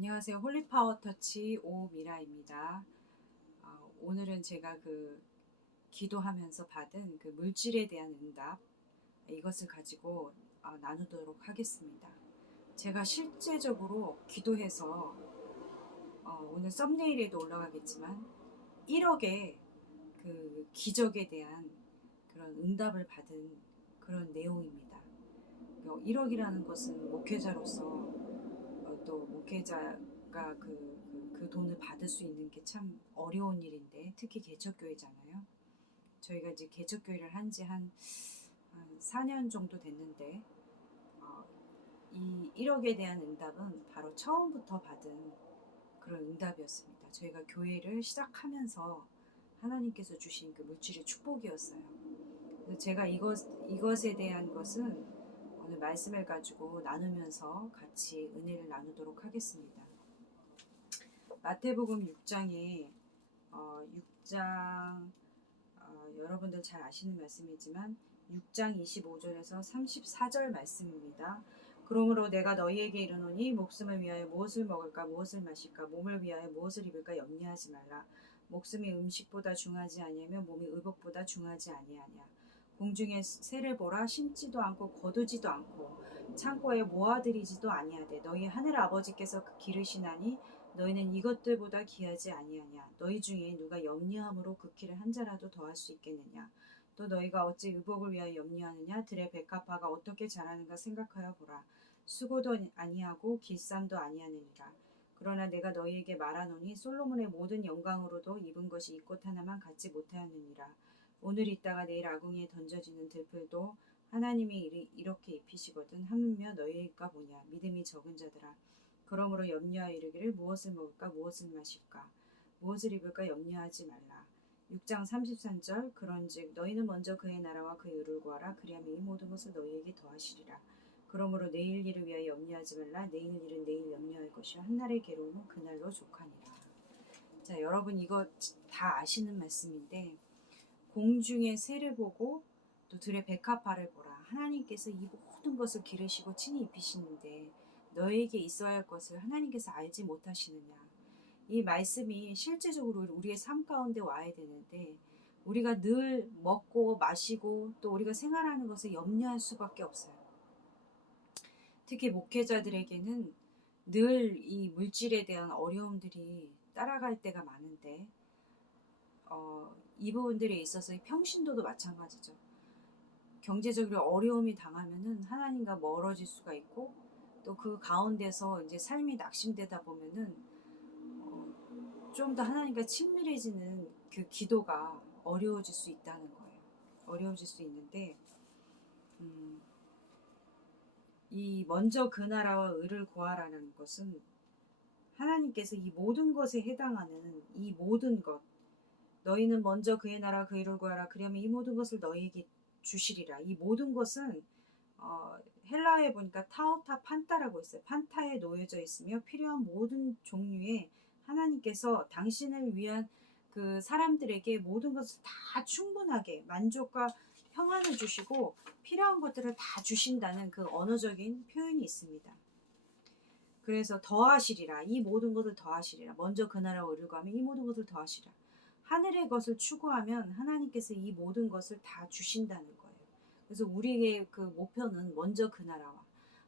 안녕하세요. 홀리파워 터치 오미라입니다. 오늘은 제가 기도하면서 받은 그 물질에 대한 응답, 이것을 가지고 나누도록 하겠습니다. 제가 실제적으로 기도해서 오늘 썸네일에도 올라가겠지만 1억의 그 기적에 대한 그런 응답을 받은 그런 내용입니다. 1억이라는 것은 목회자로서 또 목회자가 그 돈을 받을 수 있는 게 참 어려운 일인데, 특히 개척교회잖아요. 저희가 이제 개척교회를 한 지 한 4년 정도 됐는데, 어, 이 1억에 대한 응답은 바로 처음부터 받은 그런 응답이었습니다. 저희가 교회를 시작하면서 하나님께서 주신 그 물질의 축복이었어요. 그래서 제가 이것에 대한 것은 오늘 말씀을 가지고 나누면서 같이 은혜를 나누도록 하겠습니다. 마태복음 6장에 6장 여러분들 잘 아시는 말씀이지만 6장 25절에서 34절 말씀입니다. 그러므로 내가 너희에게 이르노니 목숨을 위하여 무엇을 먹을까 무엇을 마실까 몸을 위하여 무엇을 입을까 염려하지 말라. 목숨이 음식보다 중하지 아니하며 몸이 의복보다 중하지 아니하냐. 공중의 새를 보라. 심지도 않고 거두지도 않고 창고에 모아들이지도 아니하되 너희 하늘 아버지께서 기르시나니 너희는 이것들보다 귀하지 아니하냐. 너희 중에 누가 염려함으로 그 키를 한 자라도 더할 수 있겠느냐. 또 너희가 어찌 의복을 위하여 염려하느냐. 들의 백합화가 어떻게 자라는가 생각하여 보라. 수고도 아니하고 길쌈도 아니하느니라. 그러나 내가 너희에게 말하노니 솔로몬의 모든 영광으로도 입은 것이 이 꽃 하나만 갖지 못하였느니라. 오늘 있다가 내일 아궁이에 던져지는 들풀도 하나님이 이렇게 입히시거든. 하물며 너희일까 보냐. 믿음이 적은 자들아. 그러므로 염려하여 이르기를 무엇을 먹을까 무엇을 마실까 무엇을 입을까 염려하지 말라. 6장 33절 그런즉 너희는 먼저 그의 나라와 그의 의를 구하라. 그리하면 이 모든 것을 너희에게 더하시리라. 그러므로 내일 일을 위하여 염려하지 말라. 내일 일은 내일 염려할 것이요 한날의 괴로움은 그날로 족하니라. 자, 여러분 이거 다 아시는 말씀인데, 공중의 새를 보고 또 들의 백합화를 보라. 하나님께서 이 모든 것을 기르시고 친히 입히시는데 너에게 있어야 할 것을 하나님께서 알지 못하시느냐. 이 말씀이 실제적으로 우리의 삶 가운데 와야 되는데, 우리가 늘 먹고 마시고 또 우리가 생활하는 것을 염려할 수밖에 없어요. 특히 목회자들에게는 늘 이 물질에 대한 어려움들이 따라갈 때가 많은데, 이 부분들에 있어서 평신도도 마찬가지죠. 경제적으로 어려움이 당하면은 하나님과 멀어질 수가 있고, 또 그 가운데서 이제 삶이 낙심되다 보면은 좀 더 하나님과 친밀해지는 그 기도가 어려워질 수 있다는 거예요. 어려워질 수 있는데, 이 먼저 그 나라와 의를 구하라는 것은 하나님께서 이 모든 것에 해당하는 이 모든 것, 너희는 먼저 그의 나라 그 의를 구하라. 그러면 이 모든 것을 너희에게 주시리라. 이 모든 것은 헬라어에 보니까 타오타 판타라고 있어요. 판타에 놓여져 있으며 필요한 모든 종류의 하나님께서 당신을 위한 그 사람들에게 모든 것을 다 충분하게 만족과 평안을 주시고 필요한 것들을 다 주신다는 그 언어적인 표현이 있습니다. 그래서 더하시리라. 이 모든 것을 더하시리라. 먼저 그 나라와 의를 구하면 이 모든 것을 더하시리라. 하늘의 것을 추구하면 하나님께서 이 모든 것을 다 주신다는 거예요. 그래서 우리의 그 목표는 먼저 그 나라와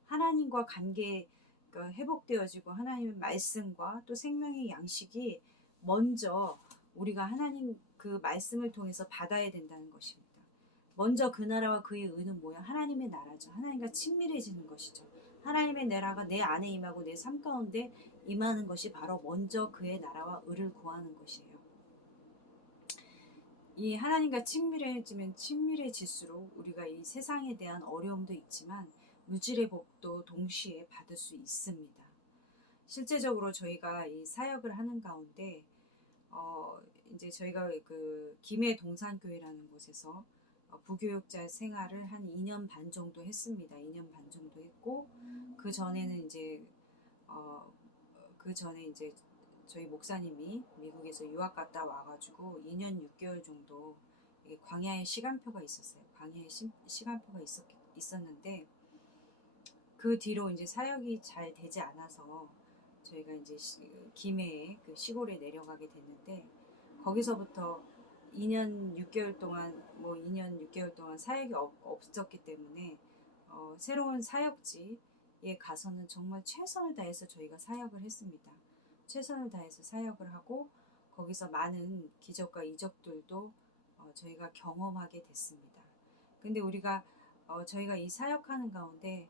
하나님과 관계가 회복되어지고 하나님의 말씀과 또 생명의 양식이 먼저 우리가 하나님 그 말씀을 통해서 받아야 된다는 것입니다. 먼저 그 나라와 그의 의는 뭐야? 하나님의 나라죠. 하나님과 친밀해지는 것이죠. 하나님의 나라가 내 안에 임하고 내 삶 가운데 임하는 것이 바로 먼저 그의 나라와 의를 구하는 것이에요. 이 하나님과 친밀해지면 친밀해질수록 우리가 이 세상에 대한 어려움도 있지만 물질의 복도 동시에 받을 수 있습니다. 실제적으로 저희가 이 사역을 하는 가운데 이제 저희가 그 김해 동산교회라는 곳에서 부교육자 생활을 한 2년 반 정도 했습니다. 2년 반 정도 했고, 그 전에는 이제 그 전에 이제 저희 목사님이 미국에서 유학 갔다 와가지고 2년 6개월 정도 광야의 시간표가 있었어요. 광야의 시간표가 있었는데, 그 뒤로 이제 사역이 잘 되지 않아서 저희가 이제 김해에 그 시골에 내려가게 됐는데, 거기서부터 2년 6개월 동안 2년 6개월 동안 사역이 없었기 때문에 새로운 사역지에 가서는 정말 최선을 다해서 저희가 사역을 했습니다. 최선을 다해서 사역을 하고 거기서 많은 기적과 이적들도 저희가 경험하게 됐습니다. 근데 우리가 저희가 이 사역하는 가운데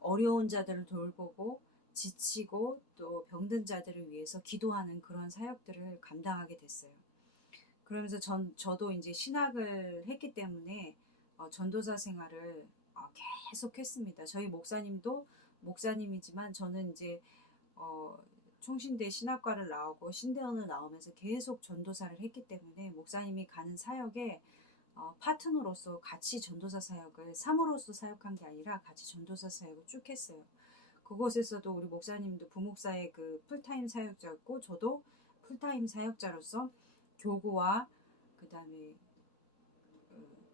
어려운 자들을 돌보고 지치고 또 병든 자들을 위해서 기도하는 그런 사역들을 감당하게 됐어요. 그러면서 저도 이제 신학을 했기 때문에 전도사 생활을 계속 했습니다. 저희 목사님도 목사님이지만 저는 이제 총신대 신학과를 나오고 신대원을 나오면서 계속 전도사를 했기 때문에 목사님이 가는 사역에 파트너로서 같이 전도사 사역을 사모로서 사역한 게 아니라 같이 전도사 사역을 쭉 했어요. 그곳에서도 우리 목사님도 부목사의 그 풀타임 사역자였고 저도 풀타임 사역자로서 교구와 그 다음에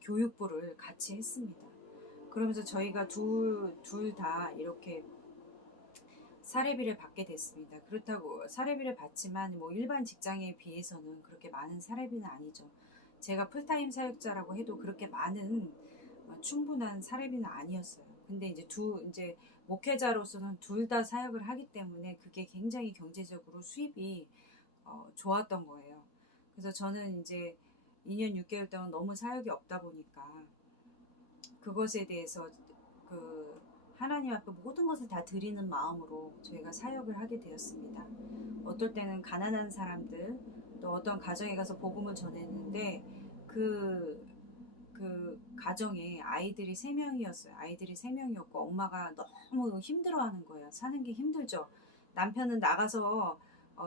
교육부를 같이 했습니다. 그러면서 저희가 둘 다 이렇게 사례비를 받게 됐습니다. 그렇다고 사례비를 받지만 일반 직장에 비해서는 그렇게 많은 사례비는 아니죠. 제가 풀타임 사역자라고 해도 그렇게 많은 충분한 사례비는 아니었어요. 근데 이제 목회자로서는 둘 다 사역을 하기 때문에 그게 굉장히 경제적으로 수입이 좋았던 거예요. 그래서 저는 이제 2년 6개월 동안 너무 사역이 없다 보니까 그것에 대해서 하나님 앞에 모든 것을 다 드리는 마음으로 저희가 사역을 하게 되었습니다. 어떨 때는 가난한 사람들, 또 어떤 가정에 가서 복음을 전했는데 그 가정에 아이들이 3명이었어요. 아이들이 3명이었고 엄마가 너무 힘들어하는 거예요. 사는 게 힘들죠. 남편은 나가서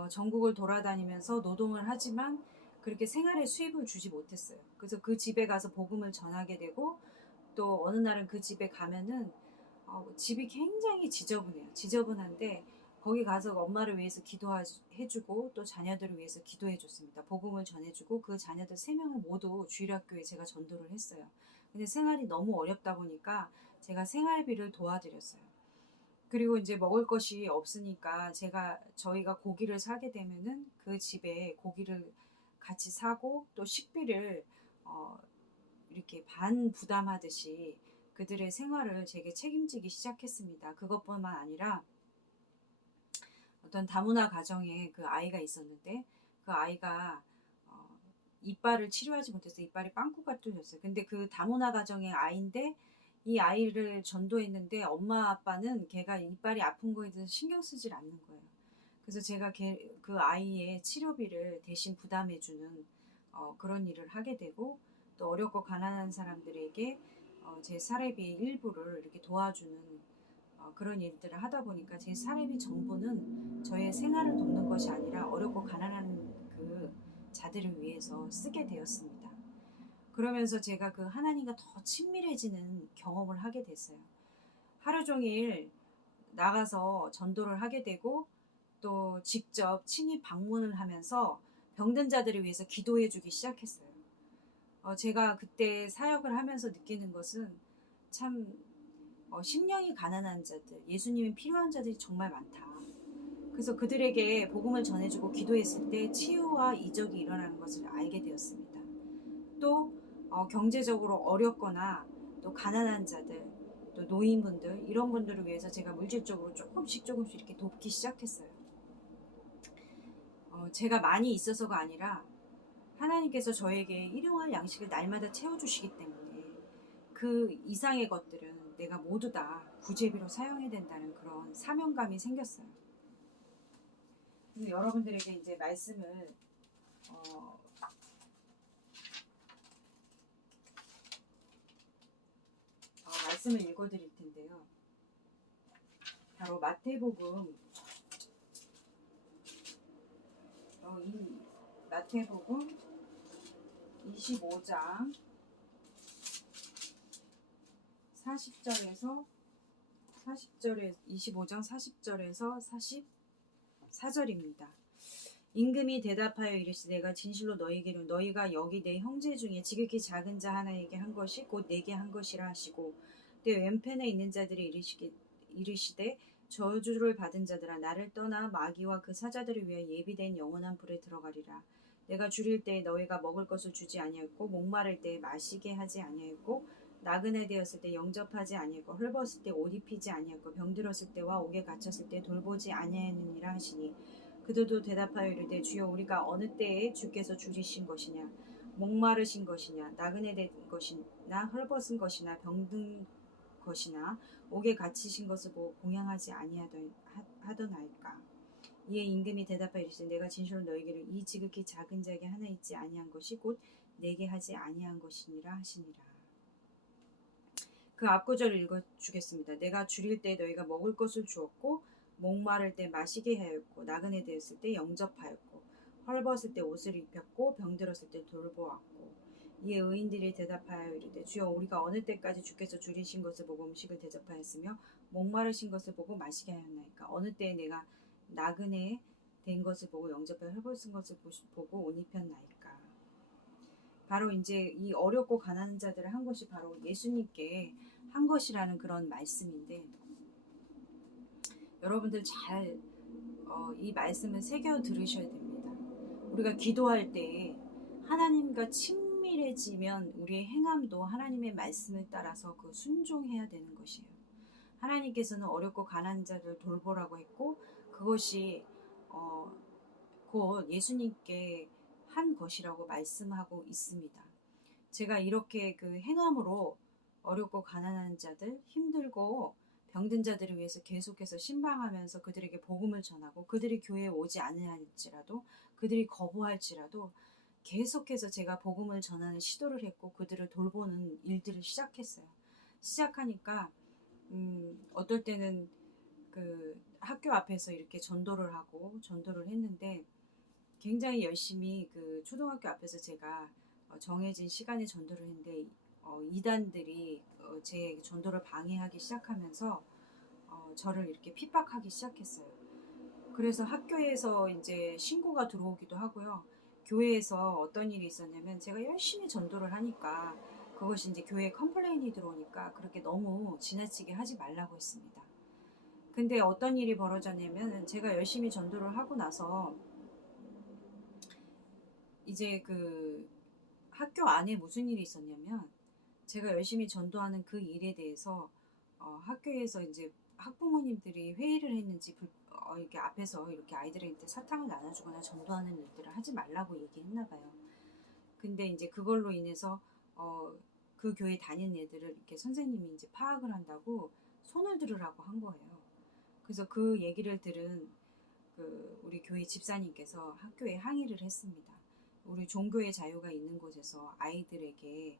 전국을 돌아다니면서 노동을 하지만 그렇게 생활의 수입을 주지 못했어요. 그래서 그 집에 가서 복음을 전하게 되고 또 어느 날은 그 집에 가면은 집이 굉장히 지저분해요. 지저분한데 거기 가서 엄마를 위해서 기도해주고 또 자녀들을 위해서 기도해줬습니다. 복음을 전해주고 그 자녀들 3명을 모두 주일학교에 제가 전도를 했어요. 근데 생활이 너무 어렵다 보니까 제가 생활비를 도와드렸어요. 그리고 이제 먹을 것이 없으니까 저희가 고기를 사게 되면은 그 집에 고기를 같이 사고 또 식비를 이렇게 반 부담하듯이 그들의 생활을 제게 책임지기 시작했습니다. 그것뿐만 아니라 어떤 다문화 가정에 그 아이가 있었는데 그 아이가 이빨을 치료하지 못해서 이빨이 빵꾸가 뚫렸어요. 근데 그 다문화 가정의 아이인데 이 아이를 전도했는데 엄마 아빠는 걔가 이빨이 아픈 거에 대해서 신경 쓰질 않는 거예요. 그래서 제가 그 아이의 치료비를 대신 부담해주는 그런 일을 하게 되고 또 어렵고 가난한 사람들에게 제 사례비 일부를 이렇게 도와주는 그런 일들을 하다 보니까 제 사례비 전부는 저의 생활을 돕는 것이 아니라 어렵고 가난한 그 자들을 위해서 쓰게 되었습니다. 그러면서 제가 그 하나님과 더 친밀해지는 경험을 하게 됐어요. 하루 종일 나가서 전도를 하게 되고 또 직접 친히 방문을 하면서 병든 자들을 위해서 기도해주기 시작했어요. 제가 그때 사역을 하면서 느끼는 것은 참 심령이 가난한 자들, 예수님이 필요한 자들이 정말 많다. 그래서 그들에게 복음을 전해주고 기도했을 때 치유와 이적이 일어나는 것을 알게 되었습니다. 또 경제적으로 어렵거나 또 가난한 자들, 또 노인분들 이런 분들을 위해서 제가 물질적으로 조금씩 이렇게 돕기 시작했어요. 제가 많이 있어서가 아니라 하나님께서 저에게 일용할 양식을 날마다 채워주시기 때문에 그 이상의 것들은 내가 모두 다 구제비로 사용해야 된다는 그런 사명감이 생겼어요. 그래서 여러분들에게 이제 말씀을 읽어드릴 텐데요. 바로 마태복음 이 마태복음 25장 40절에서 25장 40절에서 44절입니다. 임금이 대답하여 이르시되 내가 진실로 너희에게 이르노니 너희가 여기 내 형제 중에 지극히 작은 자 하나에게 한 것이 곧 내게 한 것이라 하시고 내 왼편에 있는 자들이 이르시되 저주를 받은 자들아 나를 떠나 마귀와 그 사자들을 위하여 예비된 영원한 불에 들어가리라. 내가 줄일 때에 너희가 먹을 것을 주지 아니하였고 목마를 때에 마시게 하지 아니하였고 나그네 되었을 때 영접하지 아니하였고 헐벗을 때 옷 입히지 아니하였고 병들었을 때와 옥에 갇혔을 때 돌보지 아니하였느니라 하시니 그들도 대답하여 이르되 주여 우리가 어느 때에 주께서 줄이신 것이냐 목마르신 것이냐 나그네 된 것이나 헐벗은 것이나 병든 것이나 옥에 갇히신 것을 보고 공양하지 아니하더나이까. 이에 임금이 대답하여 이르시되 내가 진실로 너희에게 이 지극히 작은 자에게 하나 있지 아니한 것이 곧 내게 하지 아니한 것이니라 하시니라. 그 앞구절을 읽어주겠습니다. 내가 줄일 때 너희가 먹을 것을 주었고 목마를 때 마시게 하였고 나그네 되었을 때 영접하였고 헐벗을 때 옷을 입혔고 병들었을 때 돌보았고 이에 의인들이 대답하여 이르되 주여 우리가 어느 때까지 주께서 줄이신 것을 보고 음식을 대접하였으며 목마르신 것을 보고 마시게 하였나이까. 어느 때에 내가 나그네 된 것을 보고 영접하여 헐벗은 것을 보고 옷 입혔나이까. 바로 이제 이 어렵고 가난한 자들을 한 것이 바로 예수님께 한 것이라는 그런 말씀인데 여러분들 잘 이 말씀을 새겨 들으셔야 됩니다. 우리가 기도할 때 하나님과 친밀해지면 우리의 행함도 하나님의 말씀을 따라서 그 순종해야 되는 것이에요. 하나님께서는 어렵고 가난한 자를 돌보라고 했고 그것이 곧 예수님께 한 것이라고 말씀하고 있습니다. 제가 이렇게 그 행함으로 어렵고 가난한 자들, 힘들고 병든 자들을 위해서 계속해서 신방하면서 그들에게 복음을 전하고 그들이 교회에 오지 않을지라도 그들이 거부할지라도 계속해서 제가 복음을 전하는 시도를 했고 그들을 돌보는 일들을 시작했어요. 시작하니까 어떨 때는 그 학교 앞에서 이렇게 전도를 하고 전도를 했는데 굉장히 열심히 그 초등학교 앞에서 제가 정해진 시간에 전도를 했는데 이단들이 제 전도를 방해하기 시작하면서 저를 이렇게 핍박하기 시작했어요. 그래서 학교에서 이제 신고가 들어오기도 하고요. 교회에서 어떤 일이 있었냐면 제가 열심히 전도를 하니까 그것이 이제 교회에 컴플레인이 들어오니까 그렇게 너무 지나치게 하지 말라고 했습니다. 근데 어떤 일이 벌어졌냐면 제가 열심히 전도를 하고 나서 이제 그 학교 안에 무슨 일이 있었냐면 제가 열심히 전도하는 그 일에 대해서 학교에서 이제 학부모님들이 회의를 했는지 이렇게 앞에서 이렇게 아이들한테 사탕을 나눠주거나 전도하는 일들을 하지 말라고 얘기했나 봐요. 근데 이제 그걸로 인해서 그 교회 다니는 애들을 이렇게 선생님이 이제 파악을 한다고 손을 들으라고 한 거예요. 그래서 그 얘기를 들은 그 우리 교회 집사님께서 학교에 항의를 했습니다. 우리 종교의 자유가 있는 곳에서 아이들에게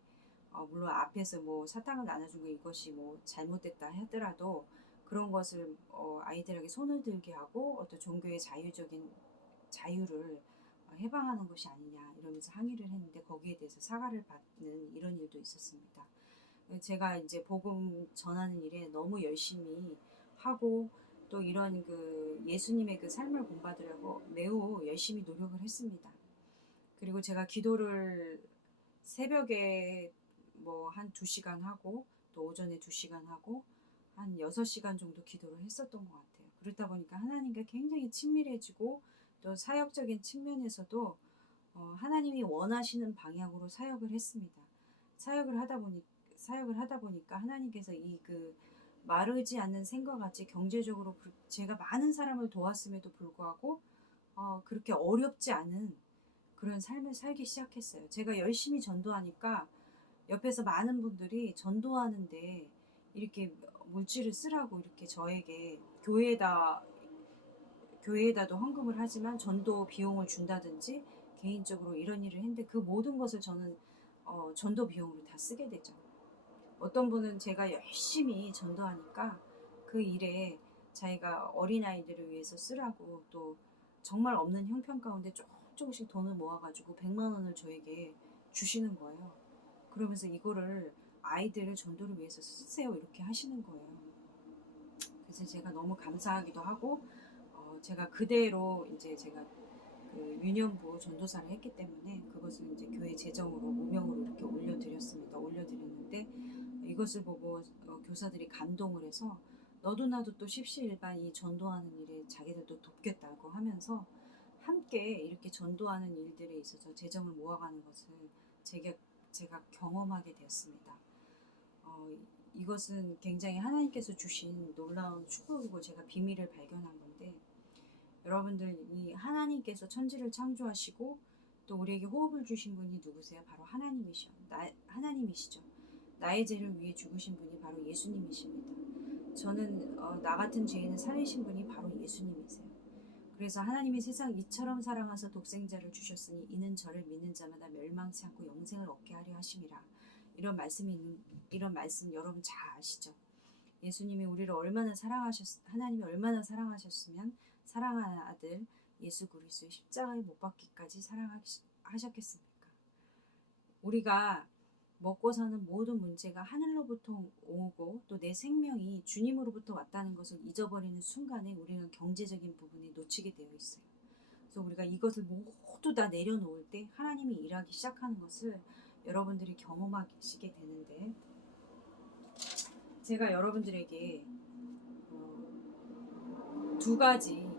물론 앞에서 뭐 사탕을 나눠준 거 이것이 뭐 잘못됐다 하더라도 그런 것을 아이들에게 손을 들게 하고 어떤 종교의 자유적인 자유를 해방하는 것이 아니냐 이러면서 항의를 했는데 거기에 대해서 사과를 받는 이런 일도 있었습니다. 제가 이제 복음 전하는 일에 너무 열심히 하고 또 이런 그 예수님의 그 삶을 본받으려고 매우 열심히 노력을 했습니다. 그리고 제가 기도를 새벽에 뭐 한 2시간 하고 또 오전에 2시간 하고 한 6시간 정도 기도를 했었던 것 같아요. 그렇다 보니까 하나님과 굉장히 친밀해지고 또 사역적인 측면에서도 하나님이 원하시는 방향으로 사역을 했습니다. 사역을 하다 보니까 하나님께서 이 그 마르지 않는 생과 같이 경제적으로 제가 많은 사람을 도왔음에도 불구하고 그렇게 어렵지 않은 그런 삶을 살기 시작했어요. 제가 열심히 전도하니까 옆에서 많은 분들이 전도하는데 이렇게 물질을 쓰라고 이렇게 저에게 교회에다도 헌금을 하지만 전도 비용을 준다든지 개인적으로 이런 일을 했는데 그 모든 것을 저는 전도 비용으로 다 쓰게 되죠. 어떤 분은 제가 열심히 전도하니까 그 일에 자기가 어린아이들을 위해서 쓰라고 또 정말 없는 형편 가운데 조금씩 돈을 모아가지고 100만 원을 저에게 주시는 거예요. 그러면서 이거를 아이들 전도를 위해서 쓰세요 이렇게 하시는 거예요. 그래서 제가 너무 감사하기도 하고 제가 그대로 이제 제가 그 유년부 전도사를 했기 때문에 그것을 이제 교회 재정으로 무명으로 이렇게 올려드렸는데 이것을 보고 교사들이 감동을 해서 너도 나도 또 십시일반 이 전도하는 일에 자기들도 돕겠다고 하면서 함께 이렇게 전도하는 일들에 있어서 재정을 모아가는 것을 제가 경험하게 되었습니다. 이것은 굉장히 하나님께서 주신 놀라운 축복이고 제가 비밀을 발견한 건데, 여러분들, 이 하나님께서 천지를 창조하시고 또 우리에게 호흡을 주신 분이 누구세요? 바로 하나님이시죠. 나의 죄를 위해 죽으신 분이 바로 예수님이십니다. 저는 나 같은 죄인을 살리신 분이 바로 예수님이세요. 그래서 하나님이 세상 이처럼 사랑하사 독생자를 주셨으니 이는 저를 믿는 자마다 멸망치 않고 영생을 얻게 하려 하심이라. 이런 말씀 여러분 잘 아시죠? 예수님이 우리를 하나님이 얼마나 사랑하셨으면 사랑하는 아들 예수 그리스도의 십자가에 못 박기까지 사랑하셨겠습니까? 우리가 먹고 사는 모든 문제가 하늘로부터 오고 또 내 생명이 주님으로부터 왔다는 것을 잊어버리는 순간에 우리는 경제적인 부분에 놓치게 되어 있어요. 그래서 우리가 이것을 모두 다 내려놓을 때 하나님이 일하기 시작하는 것을 여러분들이 경험하시게 되는데, 제가 여러분들에게 두 가지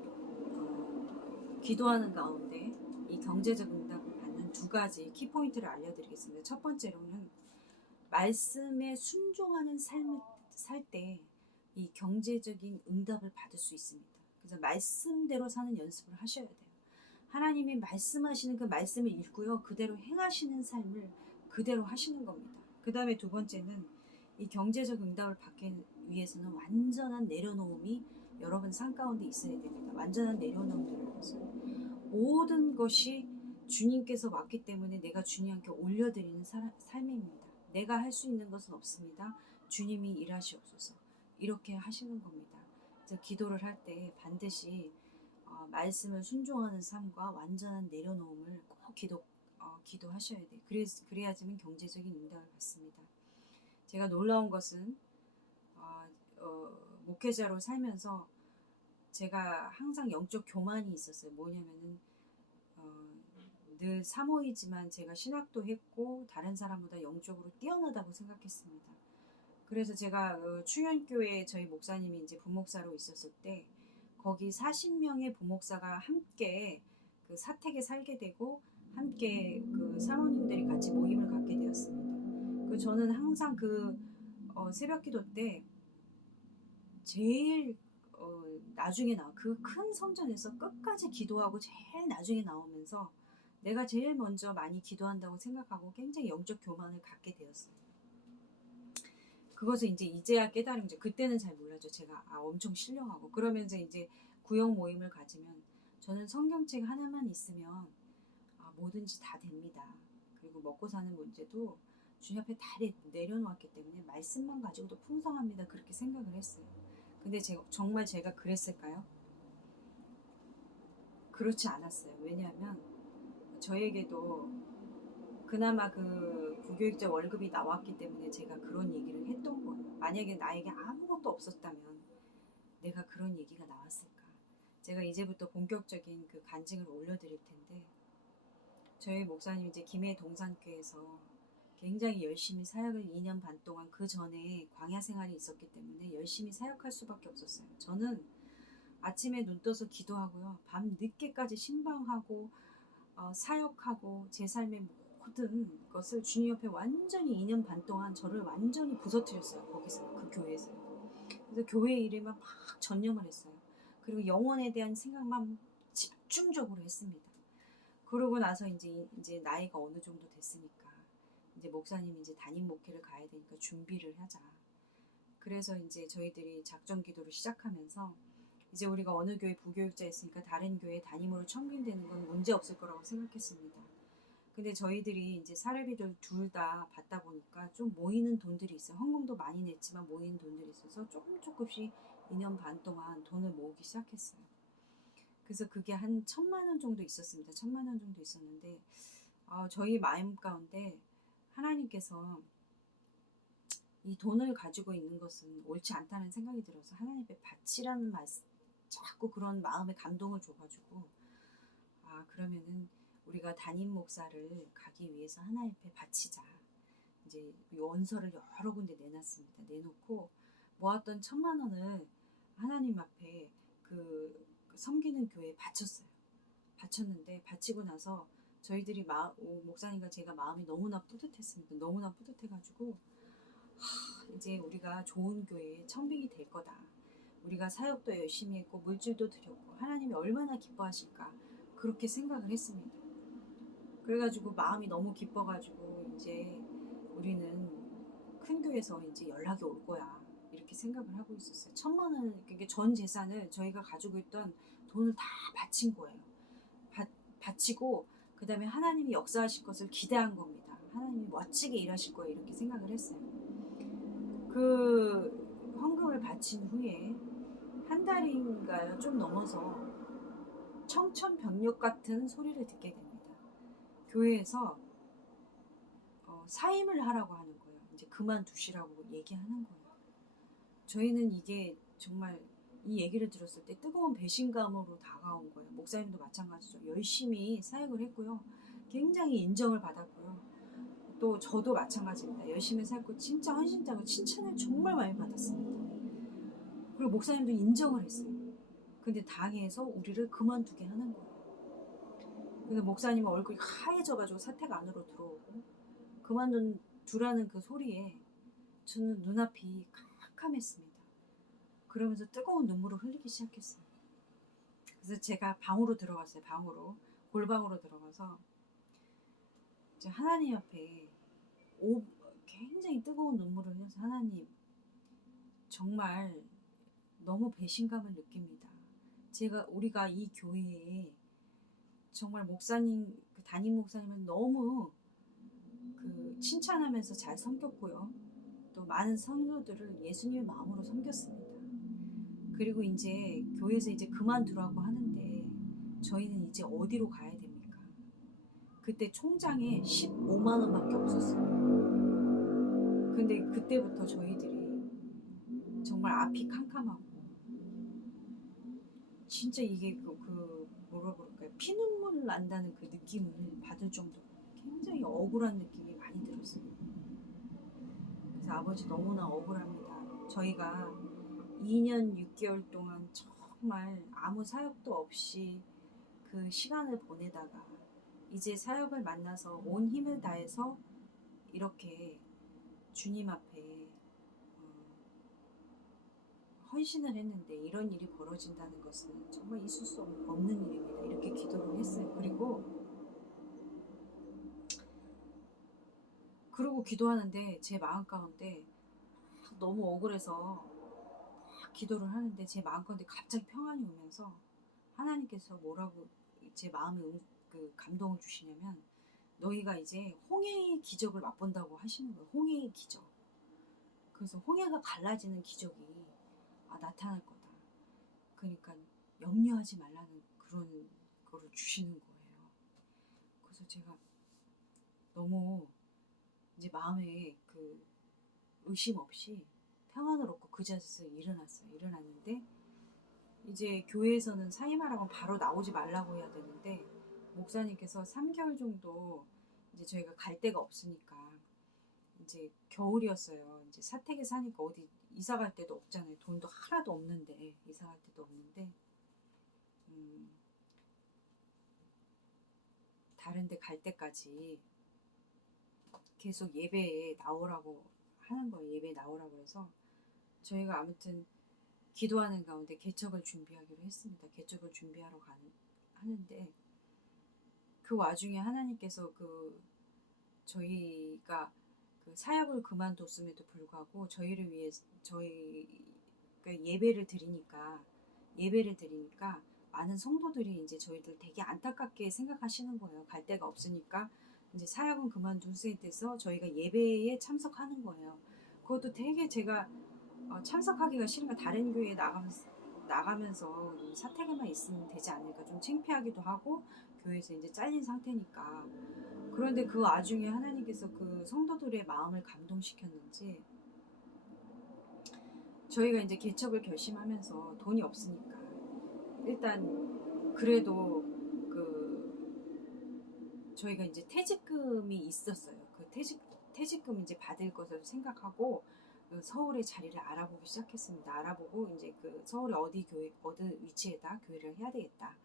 기도하는 가운데 이 경제적 응답을 받는 두 가지 키포인트를 알려드리겠습니다. 첫 번째로는 말씀에 순종하는 삶을 살 때 이 경제적인 응답을 받을 수 있습니다. 그래서 말씀대로 사는 연습을 하셔야 돼요. 하나님이 말씀하시는 그 말씀을 읽고요, 그대로 행하시는 삶을 그대로 하시는 겁니다. 그 다음에 두 번째는 이 경제적 응답을 받기 위해서는 완전한 내려놓음이 여러분 삶 가운데 있어야 됩니다. 완전한 내려놓음이라는 것은 모든 것이 주님께서 왔기 때문에 내가 주님께 올려드리는 삶입니다. 내가 할 수 있는 것은 없습니다. 주님이 일하시옵소서. 이렇게 하시는 겁니다. 그래서 기도를 할 때 반드시 말씀을 순종하는 삶과 완전한 내려놓음을 꼭 기도하셔야 돼요. 그래야지만 경제적인 응답을 받습니다. 제가 놀라운 것은 목회자로 살면서 제가 항상 영적 교만이 있었어요. 뭐냐면은 늘 사모이지만 제가 신학도 했고 다른 사람보다 영적으로 뛰어나다고 생각했습니다. 그래서 제가 충현교회 저희 목사님이 이제 부목사로 있었을 때 거기 40명의 부목사가 함께 그 사택에 살게 되고 함께 그 사모님들이 같이 모임을 갖게 되었습니다. 저는 항상 새벽기도 때 제일 나중에 그 큰 성전에서 끝까지 기도하고 제일 나중에 나오면서 내가 제일 먼저 많이 기도한다고 생각하고 굉장히 영적 교만을 갖게 되었어요. 그것을 이제야 깨달은 거죠. 그때는 잘 몰랐죠. 제가 엄청 신령하고 그러면서 이제 구역 모임을 가지면 저는 성경책 하나만 있으면 뭐든지 다 됩니다. 그리고 먹고 사는 문제도 주님 앞에 다 내려놓았기 때문에 말씀만 가지고도 풍성합니다. 그렇게 생각을 했어요. 근데 정말 제가 그랬을까요? 그렇지 않았어요. 왜냐하면 저에게도 그나마 그 부교육자 월급이 나왔기 때문에 제가 그런 얘기를 했던 거예요. 만약에 나에게 아무것도 없었다면 내가 그런 얘기가 나왔을까? 제가 이제부터 본격적인 그 간증을 올려드릴 텐데, 저희 목사님 이제 김해 동산교에서 굉장히 열심히 사역을 2년 반 동안 그 전에 광야 생활이 있었기 때문에 열심히 사역할 수밖에 없었어요. 저는 아침에 눈 떠서 기도하고요, 밤 늦게까지 신방하고 사역하고 제 삶의 모든 것을 주님 옆에 완전히 2년 반 동안 저를 완전히 부서뜨렸어요. 거기서 그 교회에서요. 그래서 교회 일에만 막 전념을 했어요. 그리고 영혼에 대한 생각만 집중적으로 했습니다. 그러고 나서 이제 나이가 어느 정도 됐으니까 이제 목사님이 이제 담임 목회를 가야 되니까 준비를 하자. 그래서 이제 저희들이 작전 기도를 시작하면서 이제 우리가 어느 교회 부교육자였으니까 다른 교회 담임으로 청빙되는 건 문제 없을 거라고 생각했습니다. 근데 저희들이 이제 사례비를 둘 다 받다 보니까 좀 모이는 돈들이 있어요. 헌금도 많이 냈지만 모이는 돈들이 있어서 조금씩 2년 반 동안 돈을 모으기 시작했어요. 그래서 그게 한 1,000만 원 정도 있었습니다. 1,000만 원 정도 있었는데 저희 마음 가운데 하나님께서 이 돈을 가지고 있는 것은 옳지 않다는 생각이 들어서 하나님 앞에 바치라는 말씀, 자꾸 그런 마음에 감동을 줘가지고 그러면은 우리가 담임 목사를 가기 위해서 하나님 앞에 바치자. 이제 원서를 여러 군데 내놨습니다. 내놓고 모았던 1,000만 원을 하나님 앞에 그 섬기는 교회에 바쳤어요. 바쳤는데 바치고 나서 저희들이 목사님과 제가 마음이 너무나 뿌듯했습니다. 너무나 뿌듯해가지고 이제 우리가 좋은 교회에 청빙이 될 거다. 우리가 사역도 열심히 했고 물질도 드렸고 하나님이 얼마나 기뻐하실까 그렇게 생각을 했습니다. 그래가지고 마음이 너무 기뻐가지고 이제 우리는 큰 교회에서 이제 연락이 올 거야 이렇게 생각을 하고 있었어요. 1,000만 원, 그게 전 재산을 저희가 가지고 있던 돈을 다 바친 거예요. 바치고 그 다음에 하나님이 역사하실 것을 기대한 겁니다. 하나님이 멋지게 일하실 거예요 이렇게 생각을 했어요. 그 헌금을 바친 후에 한 달인가요? 좀 넘어서 청천벽력 같은 소리를 듣게 됩니다. 교회에서 사임을 하라고 하는 거예요. 이제 그만두시라고 얘기하는 거예요. 저희는 이게 정말 이 얘기를 들었을 때 뜨거운 배신감으로 다가온 거예요. 목사님도 마찬가지죠. 열심히 사역을 했고요. 굉장히 인정을 받았고요. 또 저도 마찬가지입니다. 열심히 살고 진짜 헌신자고 칭찬을 정말 많이 받았습니다. 그리고 목사님도 인정을 했어요. 근데 당에서 우리를 그만두게 하는 거예요. 근데 목사님은 얼굴이 하얘져가지고 사택 안으로 들어오고 그만두라는 그 소리에 저는 눈앞이 캄캄했습니다. 그러면서 뜨거운 눈물을 흘리기 시작했어요. 그래서 제가 방으로 들어갔어요. 골방으로 들어가서 이제 하나님 앞에 굉장히 뜨거운 눈물을 흘려서 하나님 정말 너무 배신감을 느낍니다. 우리가 이 교회에 정말 목사님, 담임 목사님은 너무 칭찬하면서 잘 섬겼고요. 또 많은 성도들을 예수님의 마음으로 섬겼습니다. 그리고 이제 교회에서 이제 그만두라고 하는데 저희는 이제 어디로 가야 됩니까? 그때 총장에 15만 원밖에 없었어요. 근데 그때부터 저희들이 정말 앞이 캄캄하고 진짜 이게 뭐라 그럴까요? 피눈물 난다는 그 느낌을 받을 정도로 굉장히 억울한 느낌이 많이 들었어요. 그래서 아버지 너무나 억울합니다. 저희가 2년 6개월 동안 정말 아무 사역도 없이 그 시간을 보내다가 이제 사역을 만나서 온 힘을 다해서 이렇게 주님 앞에 헌신을 했는데 이런 일이 벌어진다는 것은 정말 있을 수 없는 일입니다. 이렇게 기도를 했어요. 그리고 기도하는데 제 마음 가운데 너무 억울해서 기도를 하는데 제 마음 가운데 갑자기 평안이 오면서 하나님께서 뭐라고 제 마음에 감동을 주시냐면 너희가 이제 홍해의 기적을 맛본다고 하시는 거예요. 홍해의 기적. 그래서 홍해가 갈라지는 기적이 나타날 거다. 그러니까 염려하지 말라는 그런 거를 주시는 거예요. 그래서 제가 너무 이제 마음에 의심 없이 평안을 얻고 그 자리에서 일어났어요. 일어났는데 이제 교회에서는 사임하라고 바로 나오지 말라고 해야 되는데 목사님께서 3개월 정도 이제 저희가 갈 데가 없으니까 이제 겨울이었어요. 이제 사택에 사니까 어디 이사 갈 데도 없잖아요. 돈도 하나도 없는데 이사 갈 데도 없는데 다른 데 갈 때까지 계속 예배에 나오라고 하는 거예요. 예배에 나오라고 해서 저희가 아무튼 기도하는 가운데 개척을 준비하기로 했습니다. 개척을 준비하러 하는데 그 와중에 하나님께서 저희가 사역을 그만뒀음에도 불구하고 저희를 위해 예배를 드리니까 많은 성도들이 이제 저희들 되게 안타깝게 생각하시는 거예요. 갈 데가 없으니까 이제 사역은 그만둔 상태에서 저희가 예배에 참석하는 거예요. 그것도 되게 제가 참석하기가 싫으니까 다른 교회에 나가면서 사택에만 있으면 되지 않을까 좀 창피하기도 하고 교회에서 이제 잘린 상태니까. 그런데 그 와중에 하나님께서 그 성도들의 마음을 감동시켰는지 저희가 이제 개척을 결심하면서 돈이 없으니까 일단 그래도 저희가 이제 퇴직금이 있었어요. 그 퇴직금 이제 받을 것을 생각하고 그 서울의 자리를 알아보기 시작했습니다. 알아보고 이제 그 서울에 어디 교회 어디 위치에다 교회를 해야 되겠다.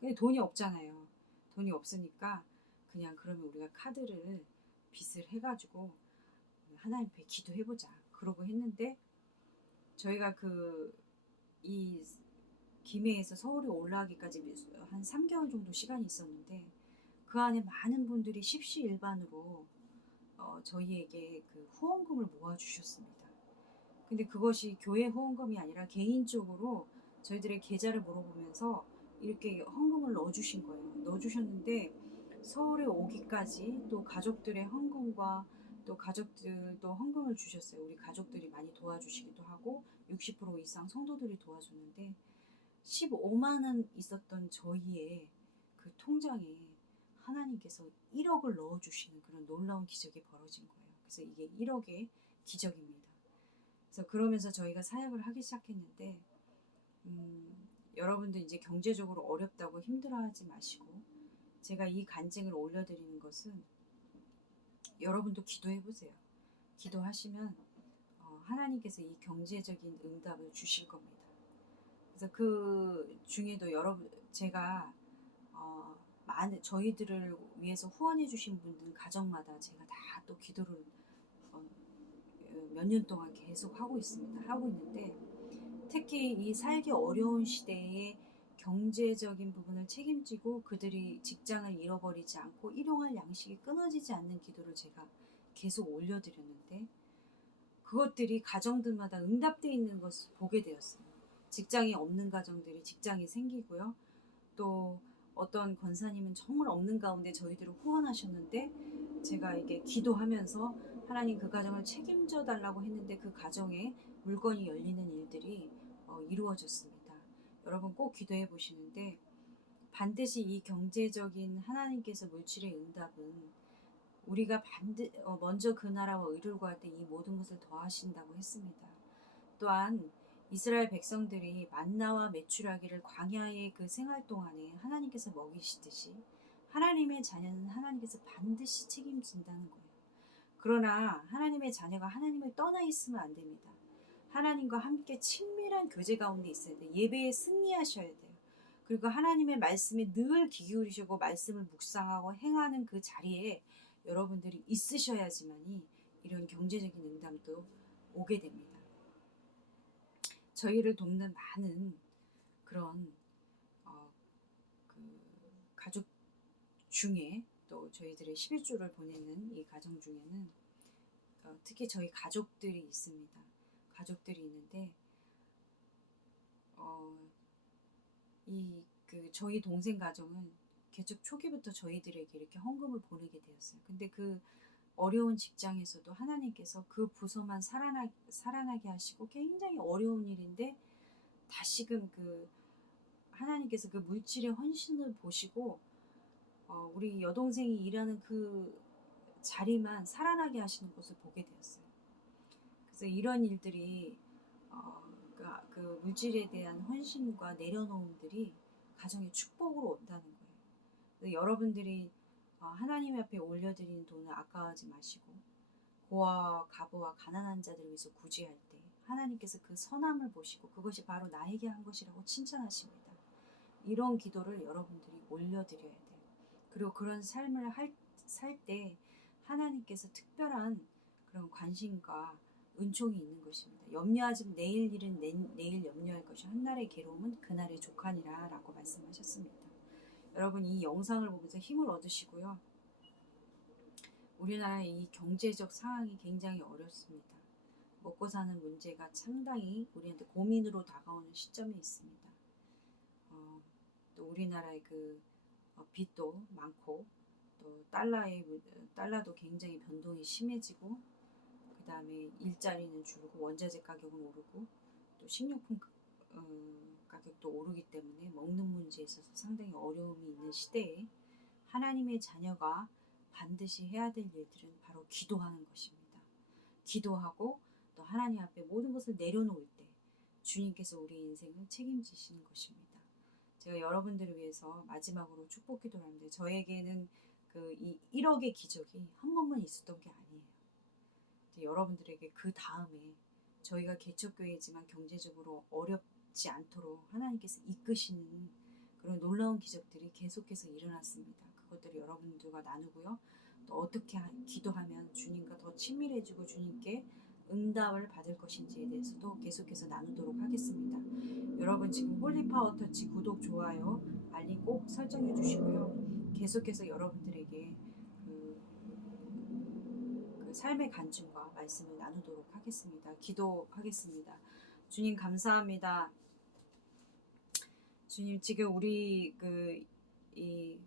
근데 돈이 없잖아요. 돈이 없으니까 그냥 그러면 우리가 카드를 빚을 해가지고 하나님 앞에 기도해보자. 그러고 했는데 저희가 그 이 김해에서 서울에 올라가기까지 한 3개월 정도 시간이 있었는데 그 안에 많은 분들이 십시일반으로 저희에게 그 후원금을 모아주셨습니다. 근데 그것이 교회 후원금이 아니라 개인적으로 저희들의 계좌를 물어보면서 이렇게 헌금을 넣어주신 거예요. 넣어주셨는데 서울에 오기까지 또 가족들의 헌금과 또 가족들도 헌금을 주셨어요. 우리 가족들이 많이 도와주시기도 하고 60% 이상 성도들이 도와줬는데 15만 원 있었던 저희의 그 통장에 하나님께서 1억을 넣어주시는 그런 놀라운 기적이 벌어진 거예요. 그래서 이게 1억의 기적입니다. 그래서 그러면서 저희가 사역을 하기 시작했는데 여러분들 이제 경제적으로 어렵다고 힘들어하지 마시고 제가 이 간증을 올려드리는 것은 여러분도 기도해 보세요. 기도하시면 하나님께서 이 경제적인 응답을 주실 겁니다. 그래서 그 중에도 여러분 제가 많은 저희들을 위해서 후원해 주신 분들 가정마다 제가 다 또 기도를 몇 년 동안 계속 하고 있습니다. 하고 있는데 특히 이 살기 어려운 시대에 경제적인 부분을 책임지고 그들이 직장을 잃어버리지 않고 일용할 양식이 끊어지지 않는 기도를 제가 계속 올려드렸는데 그것들이 가정들마다 응답되어 있는 것을 보게 되었어요. 직장이 없는 가정들이 직장이 생기고요. 또 어떤 권사님은 정말 없는 가운데 저희들을 후원하셨는데 제가 이게 기도하면서 하나님 그 가정을 책임져 달라고 했는데 그 가정에 물건이 열리는 일들이 이루어졌습니다. 여러분 꼭 기도해 보시는데 반드시 이 경제적인 하나님께서 물질의 응답은 우리가 먼저 그 나라와 의를 구할 때 이 모든 것을 더하신다고 했습니다. 또한 이스라엘 백성들이 만나와 메추라기를 광야의 그 생활 동안에 하나님께서 먹이시듯이 하나님의 자녀는 하나님께서 반드시 책임진다는 거예요. 그러나 하나님의 자녀가 하나님을 떠나 있으면 안 됩니다. 하나님과 함께 친밀한 교제 가운데 있어야 돼요. 예배에 승리하셔야 돼요. 그리고 하나님의 말씀에 늘 귀 기울이시고 말씀을 묵상하고 행하는 그 자리에 여러분들이 있으셔야지만이 이런 경제적인 응답도 오게 됩니다. 저희를 돕는 많은 그런 그 가족 중에 또 저희들의 11조를 보내는 이 가정 중에는 특히 저희 가족들이 있습니다. 가족들이 있는데 저희 동생 가정은 개척 초기부터 저희들에게 이렇게 헌금을 보내게 되었어요. 근데 그 어려운 직장에서도 하나님께서 그 부서만 살아나게 하시고 굉장히 어려운 일인데 다시금 그 하나님께서 그 물질의 헌신을 보시고 우리 여동생이 일하는 그 자리만 살아나게 하시는 것을 보게 되었어요. 그래서 이런 일들이 그 물질에 대한 헌신과 내려놓음들이 가정의 축복으로 온다는 거예요. 그래서 여러분들이 하나님 앞에 올려드리는 돈을 아까워하지 마시고 고아와 가부와 가난한 자들을 위해서 구제할 때 하나님께서 그 선함을 보시고 그것이 바로 나에게 한 것이라고 칭찬하십니다. 이런 기도를 여러분들이 올려드려야 돼요. 그리고 그런 삶을 살 때 하나님께서 특별한 그런 관심과 은총이 있는 것입니다. 염려하지 내일 일은 내일 염려할 것이 한날의 괴로움은 그날의 족하니라 라고 말씀하셨습니다. 여러분 이 영상을 보면서 힘을 얻으시고요. 우리나라의 이 경제적 상황이 굉장히 어렵습니다. 먹고 사는 문제가 상당히 우리한테 고민으로 다가오는 시점에 있습니다. 또 우리나라의 그 빚도 많고 또 달러도 굉장히 변동이 심해지고 그 다음에 일자리는 줄고 원자재 가격은 오르고 또 식료품 가격도 오르기 때문에 먹는 문제에 있어서 상당히 어려움이 있는 시대에 하나님의 자녀가 반드시 해야 될 일들은 바로 기도하는 것입니다. 기도하고 또 하나님 앞에 모든 것을 내려놓을 때 주님께서 우리 인생을 책임지시는 것입니다. 제가 여러분들을 위해서 마지막으로 축복 기도를 하는데 저에게는 이 1억의 기적이 한 번만 있었던 게 아니에요. 여러분들에게 그 다음에 저희가 개척교회지만 경제적으로 어렵지 않도록 하나님께서 이끄시는 그런 놀라운 기적들이 계속해서 일어났습니다. 그것들을 여러분들과 나누고요. 또 어떻게 기도하면 주님과 더 친밀해지고 주님께 응답을 받을 것인지에 대해서도 계속해서 나누도록 하겠습니다. 여러분 지금 홀리파워터치 구독, 좋아요, 알림 꼭 설정해 주시고요. 계속해서 여러분들에게 그 삶의 간증과 말씀을 나누도록 하겠습니다. 기도하겠습니다. 주님 감사합니다. 주님 지금 우리 이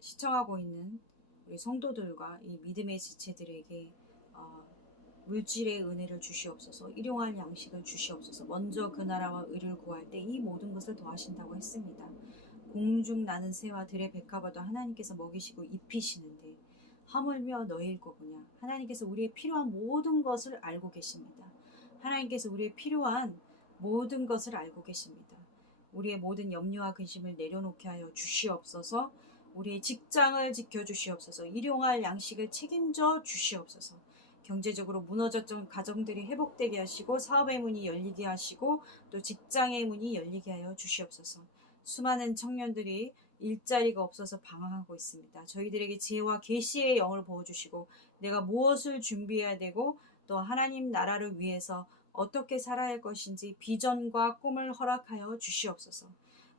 시청하고 있는 우리 성도들과 이 믿음의 지체들에게 물질의 은혜를 주시옵소서, 일용할 양식을 주시옵소서. 먼저 그 나라와 의를 구할 때 이 모든 것을 더하신다고 했습니다. 공중 나는 새와 들의 백합화도 하나님께서 먹이시고 입히시는데 하물며 너희일 거구냐. 하나님께서 우리의 필요한 모든 것을 알고 계십니다. 하나님께서 우리의 필요한 모든 것을 알고 계십니다. 우리의 모든 염려와 근심을 내려놓게 하여 주시옵소서. 우리의 직장을 지켜주시옵소서. 일용할 양식을 책임져 주시옵소서. 경제적으로 무너졌던 가정들이 회복되게 하시고 사업의 문이 열리게 하시고 또 직장의 문이 열리게 하여 주시옵소서. 수많은 청년들이 일자리가 없어서 방황하고 있습니다. 저희들에게 지혜와 계시의 영을 부어주시고 내가 무엇을 준비해야 되고 또 하나님 나라를 위해서 어떻게 살아야 할 것인지 비전과 꿈을 허락하여 주시옵소서.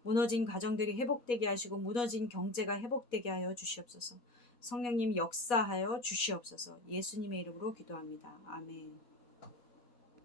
무너진 가정들이 회복되게 하시고 무너진 경제가 회복되게 하여 주시옵소서. 성령님 역사하여 주시옵소서. 예수님의 이름으로 기도합니다. 아멘.